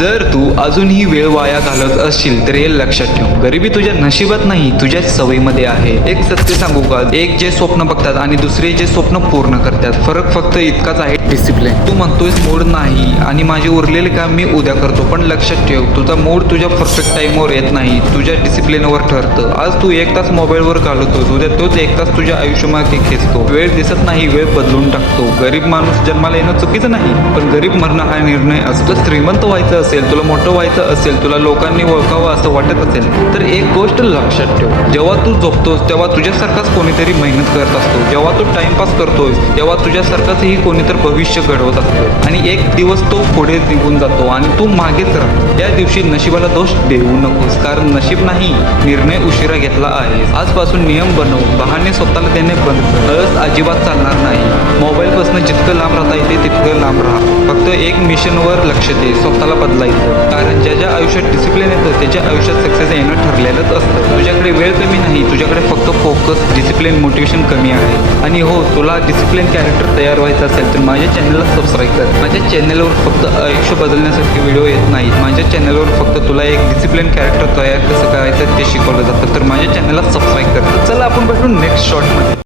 जर तू अजूनही वेळ वाया घालवत असशील तर हे लक्षात ठेव, गरिबी तुझ्या नशिबात नाही, तुझ्या सवयीमध्ये आहे. एक सत्य सांगू का, एक जे स्वप्न बघतात आणि दुसरे जे स्वप्न पूर्ण करतात, फरक फक्त इतकाच आहे, डिसिप्लिन. तू म्हणतोयस मूड नाही आणि माझे उरलेले काम मी उद्या करतो, पण लक्षात ठेव, तुझा मूड तुझ्या परफेक्ट टाइमवर येत नाही, तुझ्या डिसिप्लिनवर ठरतं. आज तू 1 तास मोबाईलवर घालवतोस, उद्या तोच 1 तास तुझ्या आयुष्यामागे खेचतो. वेळ दिसत नाही, वेळ बदलून टाकतो. गरीब माणूस जन्माला येणं चुकीचं नाही, पण गरीब मरणं हा निर्णय असतो. श्रीमंत व्हायचं असेल, तुला मोठं व्हायचं असेल, तुला लोकांनी ओळखावं असं वाटत असेल तर एक गोष्ट लक्षात ठेव, जेव्हा तू झोपतोस तेव्हा तुझ्यासारखाच कोणीतरी मेहनत करत असतो. जेव्हा तू टाइमपास करतोस तेव्हा तुझ्यासारखाचही कोणीतरी भविष्य घडवत असतो आणि एक दिवस तो पुढे निघून जातो आणि तू मागेच राहतो. त्या दिवशी नशिबाला दोष देऊ नकोस, कारण नशीब नाही, निर्णय उशिरा घेतला आहे. आजपासून नियम बनव, बहाणे स्वतःला देणे बंद कर. आळस अजिबात चालणार नाही. मोबाईलपासून जितकं लांब राहता येते तितकं लांब राहा. फक्त एक मिशनवर लक्ष दे, स्वतःला बदलायचं. कारण ज्याच्या आयुष्यात डिसिप्लिन येतं त्याच्या आयुष्यात सक्सेस येणं ठरलेलंच असतं. तुझ्याकडे वेळ कमी नाही, तुझ्याकडे फक्त फोकस, डिसिप्लिन, मोटिवेशन कमी आहे. आणि हो, तुला डिसिप्लिन कॅरेक्टर तयार व्हायचं असेल तर माझ्या चॅनलला सबस्क्राईब कर. माझ्या चॅनलवर फक्त आयुष्य बदलण्यासारखे व्हिडिओ येत नाहीत. माझ्या चॅनलवर फक्त तुला एक डिसिप्लिन कॅरेक्टर तयार कसं करायचं ते शिकवलं जातं. तर माझ्या चॅनलला सबस्क्राईब कर. चला आपण भेटू नेक्स्ट शॉर्टमध्ये.